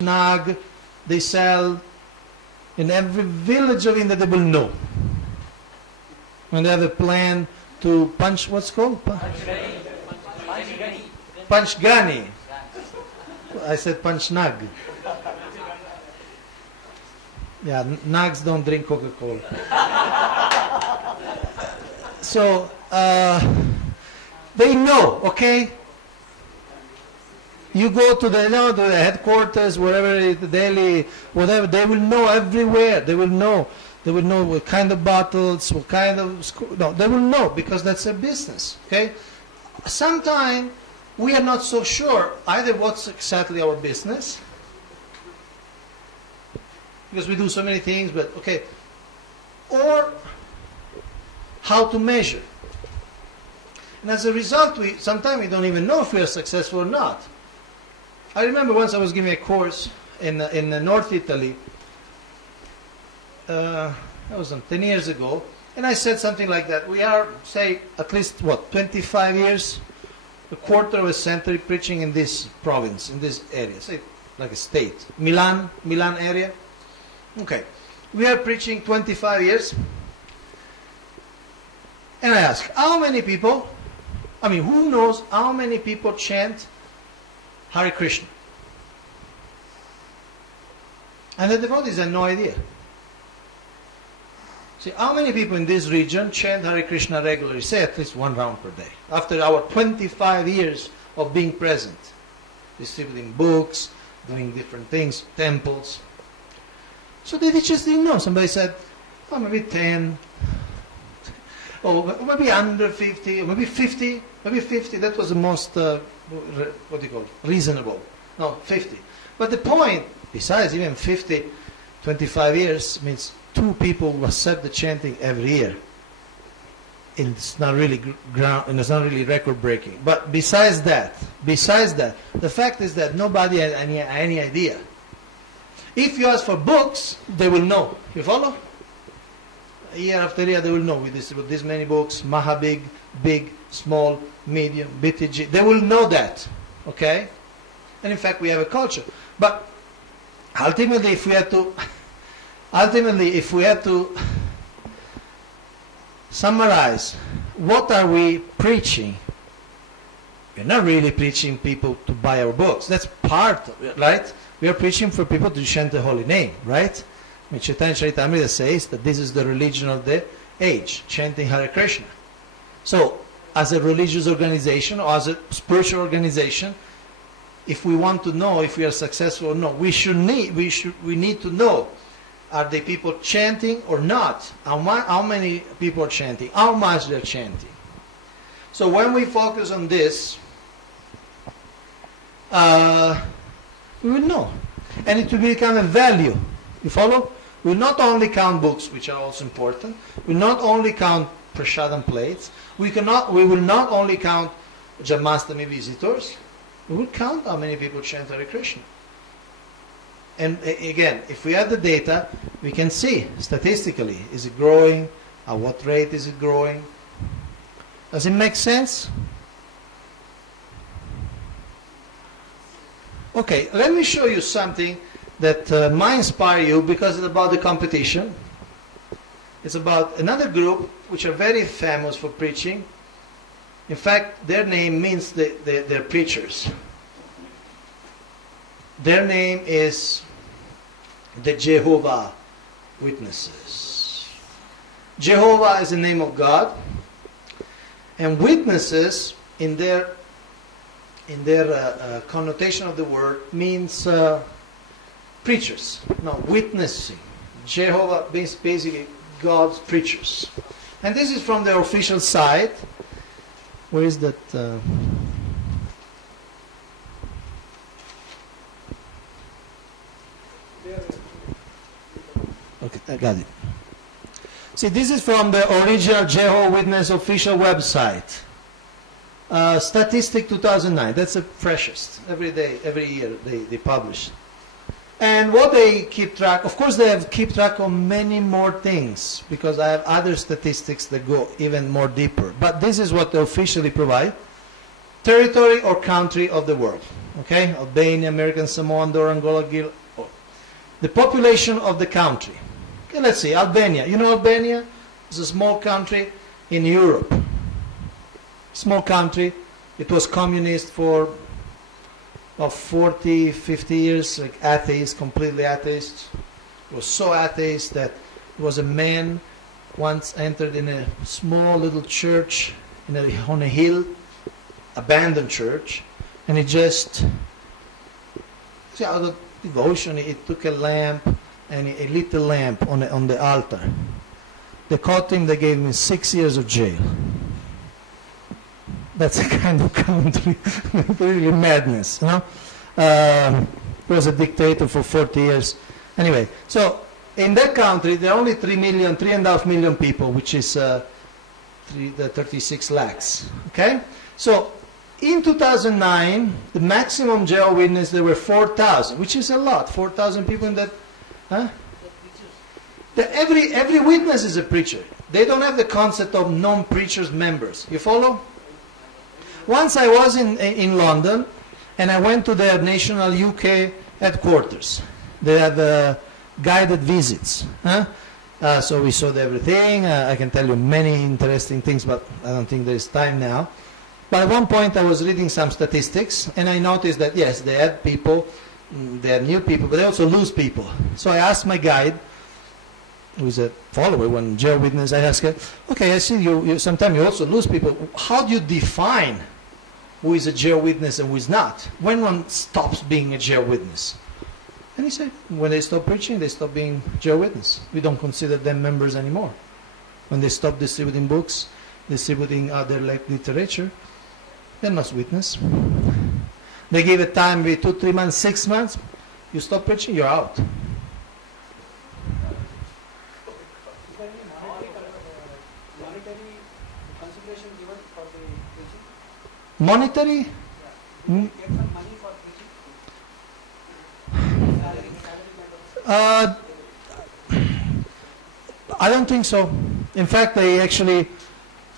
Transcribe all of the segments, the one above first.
Nag, they sell in every village of India. They will know. When they have a plan to punch, what's it called? Panchgani. I said Panchnag. Yeah, nags don't drink Coca-Cola. So, they know, okay? You go to the, to the headquarters, wherever, the Delhi, whatever, they will know everywhere. They will know. They will know what kind of bottles, what kind of, no, they will know because that's their business, okay? Sometimes we are not so sure either what's exactly our business, because we do so many things, but okay, or how to measure. And as a result, sometimes we don't even know if we are successful or not. I remember once I was giving a course in North Italy. That was 10 years ago, and I said something like that. We are, say, at least, what, 25 years, a quarter of a century preaching in this province, in this area, say, like a state. Milan area. Okay. We are preaching 25 years. And I ask, how many people, I mean, who knows how many people chant Hare Krishna? And the devotees had no idea. See, how many people in this region chant Hare Krishna regularly? Say at least one round per day. After our 25 years of being present, distributing books, doing different things, temples. So they just didn't know. Somebody said, oh, maybe 10, or maybe under 50, or maybe 50, maybe 50. That was the most, what do you call it, reasonable. No, 50. But the point, besides even 50, 25 years means 2 people who accept the chanting every year. And it's not really and it's not really record breaking. But besides that, the fact is that nobody had any idea. If you ask for books, they will know. You follow? Year after year, they will know. We distribute this many books, Mahabig, big, small, medium, BTG. They will know that. Okay? And in fact, we have a culture. But ultimately, if we had to summarize, what are we preaching? We're not really preaching people to buy our books. That's part of it, right? We are preaching for people to chant the holy name, right? I mean, Chaitanya Charitamrita says that this is the religion of the age, chanting Hare Krishna. So, as a religious organization or as a spiritual organization, if we want to know if we are successful or not, we need to know, are the people chanting or not? How many people are chanting? How much they're chanting? So when we focus on this, we will know. And it will become a value. You follow? We will not only count books, which are also important. We will not only count prasadam plates. We will not only count Janmashtami visitors. We will count how many people chant Hare Krishna. And again, if we have the data, we can see statistically, is it growing? At what rate is it growing? Does it make sense? Okay, let me show you something that might inspire you, because it's about the competition. It's about another group which are very famous for preaching. In fact, their name means they're preachers. Their name is the Jehovah Witnesses. Jehovah is the name of God, and witnesses in their connotation of the word means preachers. No, witnessing. Jehovah means basically God's preachers. And this is from their official site. Where is that? Okay, I got it. See, this is from the original Jehovah Witness official website. Statistic 2009. That's the freshest. Every day, every year they publish. And what they keep track, of course they have keep track of many more things, because I have other statistics that go even more deeper. But this is what they officially provide. Territory or country of the world. Okay? Albania, American Samoa, Andorra, Angola, Gil. The population of the country. Okay, let's see, Albania. You know Albania? It's a small country in Europe. Small country. It was communist for 40, 50 years, like atheist, completely atheist. It was so atheist that there was a man once entered in a small little church on a hill, abandoned church, and he just, out of devotion, he took a lamp and he lit the lamp on the altar. They caught him, they gave him 6 years of jail. That's a kind of country, really madness, you know. He was a dictator for 40 years. Anyway, so in that country, there are only 3.5 million people, which is 36 lakhs. Okay? So in 2009, the maximum Jehovah's Witness, there were 4,000, which is a lot. 4,000 people in that. Huh? Every witness is a preacher. They don't have the concept of non-preachers members. You follow? Once I was in London, and I went to their national UK headquarters. They have guided visits. Huh? So we saw everything. I can tell you many interesting things, but I don't think there is time now. But at one point I was reading some statistics, and I noticed that, yes, they had people, they had new people, but they also lose people. So I asked my guide, who is a follower, when Jehovah's Witness, I asked her, okay, I see you sometimes you also lose people. How do you define who is a Jehovah's Witness and who is not? When one stops being a Jehovah's Witness? And he said, when they stop preaching, they stop being Jehovah's Witness. We don't consider them members anymore. When they stop distributing books, distributing other literature, they're not witness. They give a time, 2, 3 months, 6 months, you stop preaching, you're out. Monetary? Yeah. Get some money for preaching? I don't think so. In fact, they actually,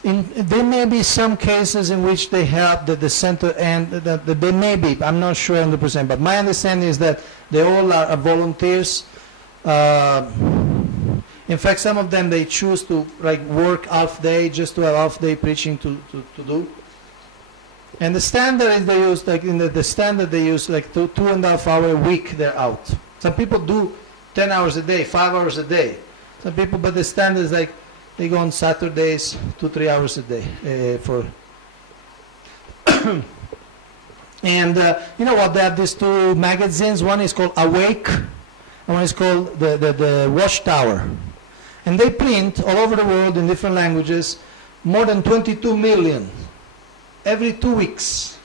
there may be some cases in which they have the center, and that they may be, I'm not sure 100%, but my understanding is that they all are volunteers. In fact, some of them, they choose to work half day just to have half day preaching to do. And the standard is they use, the standard they use 2.5 hours a week, they're out. Some people do 10 hours a day, 5 hours a day. Some people, but the standard is they go on Saturdays, 2-3 hours a day for. And you know what? They have these 2 magazines. One is called Awake, and one is called the Watchtower. And they print all over the world in different languages more than 22 million. Every 2 weeks.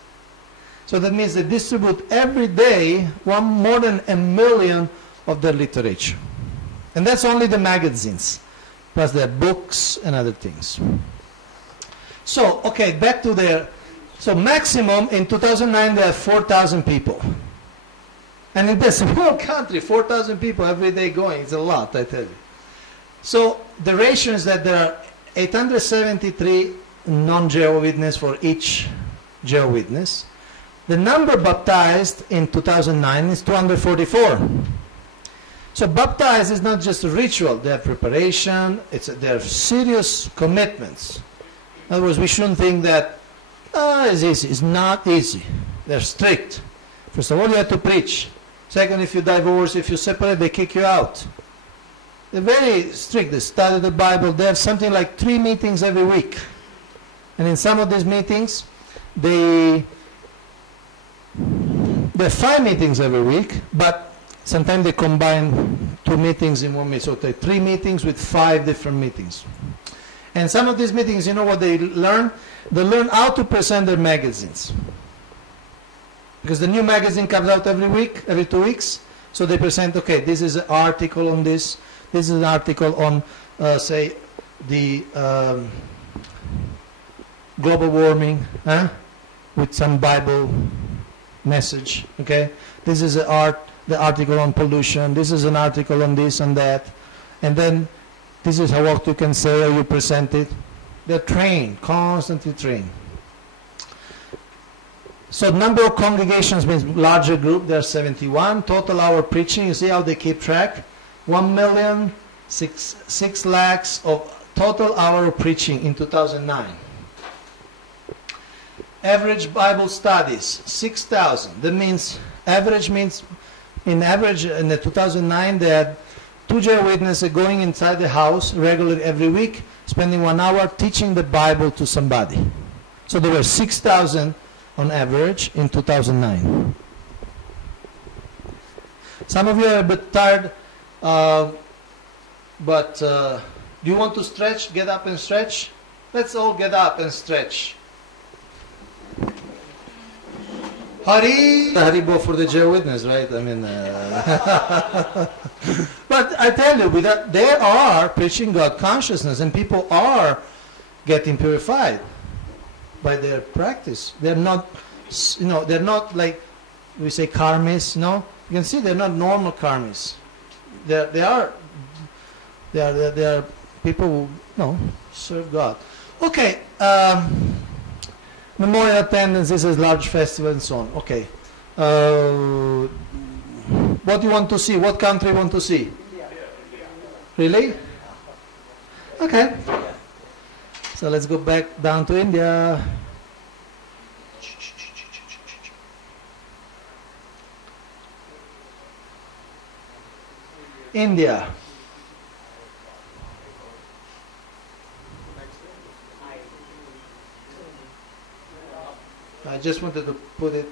So that means they distribute every day more than 1 million of their literature. And that's only the magazines, plus their books and other things. So, okay, back to their, so maximum in 2009 they have 4,000 people. And in this small country, 4,000 people every day going, it's a lot, I tell you. So the ratio is that there are 873 non-Jehovah's Witness for each Jehovah's Witness. The number baptized in 2009 is 244. So baptized is not just a ritual. They have preparation. They have serious commitments. In other words, we shouldn't think that it's easy. It's not easy. They're strict. First of all, you have to preach. Second, if you divorce, if you separate, they kick you out. They're very strict. They study the Bible. They have something like 3 meetings every week. And in some of these meetings, they have 5 meetings every week, but sometimes they combine 2 meetings in 1 meeting. So they have 3 meetings with 5 different meetings. And some of these meetings, you know what they learn? They learn how to present their magazines. Because the new magazine comes out every week, every 2 weeks. So they present, okay, this is an article on this. This is an article on, say, the global warming, with some Bible message, okay? This is the article on pollution, this is an article on this and that, and then this is how what you can say or you present it. They're trained, constantly trained. So number of congregations means larger group, there are 71. Total hour preaching, you see how they keep track? 1,6 lakhs of total hour of preaching in 2009. Average Bible studies, 6,000. That means, average means, in average, in the 2009, they had 2 Jehovah's Witnesses going inside the house regularly every week, spending 1 hour teaching the Bible to somebody. So there were 6,000 on average in 2009. Some of you are a bit tired, but do you want to stretch? Get up and stretch? Let's all get up and stretch. Haribo for the Jehovah's Witness, right? I mean, but I tell you, without, they are preaching God consciousness, and people are getting purified by their practice. They're not, you know, they're not like we say karmis. No, you can see they're not normal karmis. They are people who, you know, serve God. Okay. Memorial attendance, this is large festival and so on. Okay. What do you want to see? What country you want to see? India. Really? Okay. So let's go back down to India. India. I just wanted to put it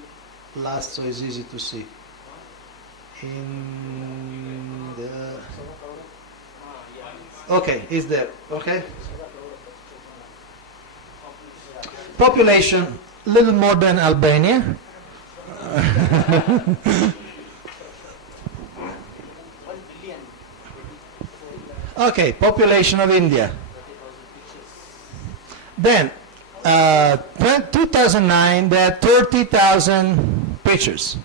last so it's easy to see. In the okay, it's there. Okay. Population, a little more than Albania. Okay, population of India. Then 2009, there are 30,000 preachers,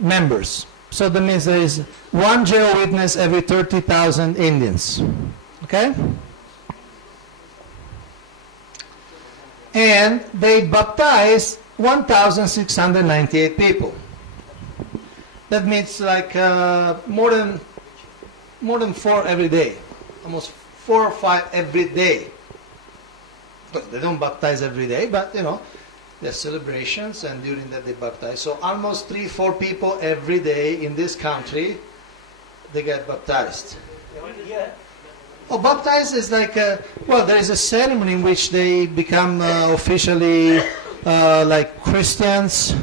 members. So that means there is 1 Jehovah's Witness every 30,000 Indians. Okay? And they baptized 1,698 people. That means like more than 4 every day, almost 4 or 5 every day. But they don't baptize every day, but you know, there's celebrations, and during that they baptize. So almost 3-4 people every day in this country, they get baptized. Oh, baptized is like well, there is a ceremony in which they become officially like Christians.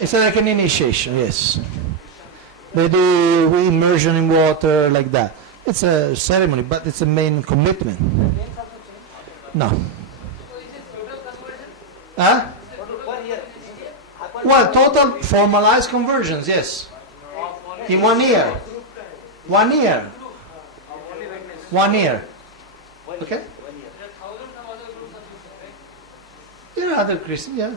It's like an initiation, yes. They do immersion in water like that. It's a ceremony, but it's a main commitment. No. Huh? Well, total formalized conversions, yes. In 1 year. 1 year. 1 year. Okay? There are other Christians, yeah.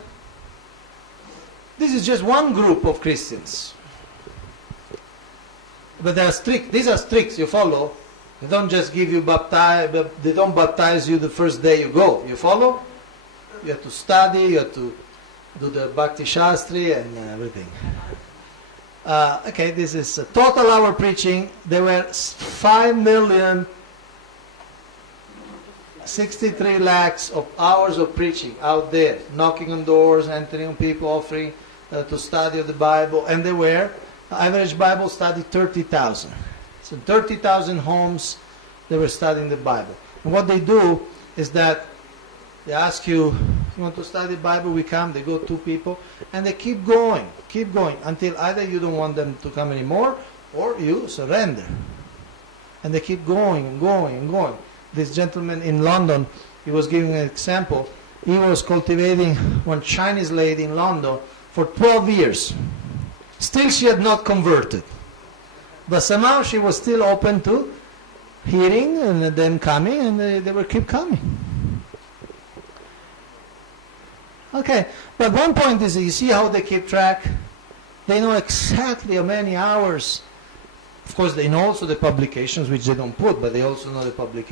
This is just one group of Christians. But they are strict. These are strict, you follow? They don't just give you baptize, they don't baptize you the first day you go. You follow? You have to study, you have to do the Bhakti Shastri and everything. Okay, this is total hour preaching. There were 5,063 lakhs of hours of preaching out there, knocking on doors, entering on people, offering to study of the Bible. And there were, average Bible study, 30,000. So 30,000 homes, they were studying the Bible. And what they do is that they ask you, you want to study the Bible? We come, they go 2 people, and they keep going, until either you don't want them to come anymore, or you surrender. And they keep going and going and going. This gentleman in London, he was giving an example. He was cultivating one Chinese lady in London for 12 years. Still she had not converted. But somehow she was still open to hearing and then coming, and they will keep coming. Okay, but one point is, you see how they keep track? They know exactly how many hours. Of course, they know also the publications, which they don't put, but they also know the publications.